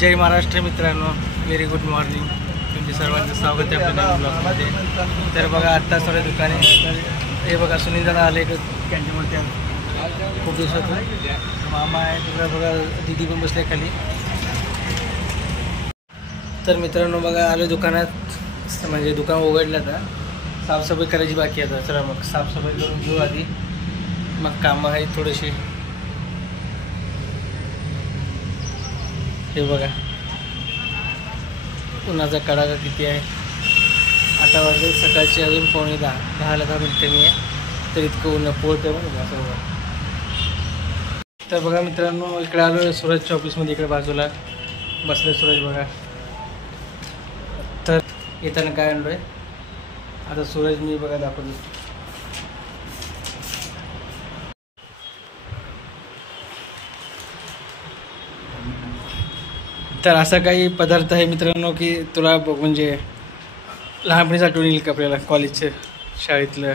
जय महाराष्ट्र मित्रांनो, very good morning. तुमचे सर्वांचं स्वागत आहे आपल्या ब्लॉगमध्ये. तर बघा आत्ता सगळे दुकाने हे बघा सुनील दादा आले कॅन्टीनवरती खूप दिवसातून. मामा आहे तिकडं बघा, दिदी पण बसले खाली. तर मित्रांनो बघा आलो दुकानात, म्हणजे दुकान उघडलं आता, साफसफाई करायची बाकी आता. चला मग साफसफाई करून घेऊ आधी, मग कामं आहेत थोडीशी. हे बघा उन्हाचा कडाका किती आहे. आता वाजले सकाळची अजून 9:45 मिनिटं मी आहे, तर इतकं ऊन पोळतं बघा असं बघा. तर बघा मित्रांनो इकडे आलो सूरजच्या ऑफिसमध्ये, इकडे बाजूला बसले सूरज बघा. तर येताना काय आणलो आहे आता सूरज मी बघा दाखवतो. तर असा काही पदार्थ आहे मित्रांनो की तुला म्हणजे लहानपणीच आठवण येईल का आपल्याला, कॉलेजचं शाळेतलं.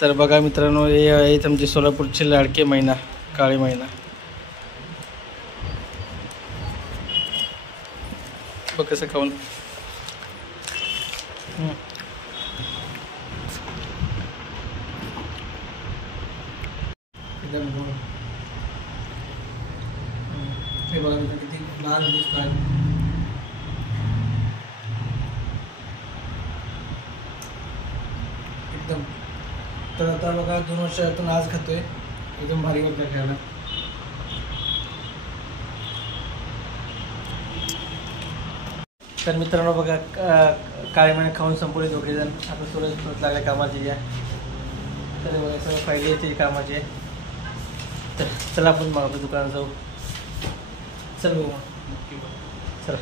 तर बघा मित्रांनो हे आहेत आमचे सोलापूरचे लाडके मैना, काळे मैना. बघ कसं खाऊन. हे बघा किती लाल दिसतात. एकदम. तर आता बघा 2 वर्षातून आज खातोय, एकदम भारी वाटतं खायला. तर मित्रांनो बघा काळे महिने खाऊन संपवले दोघेजण. आता सूरज परत लागल्या कामाची या. तर बघा सगळं फायदे येते कामाचे. तर चला आपण मग आपल्या दुकानात जाऊ. चल बघू चला.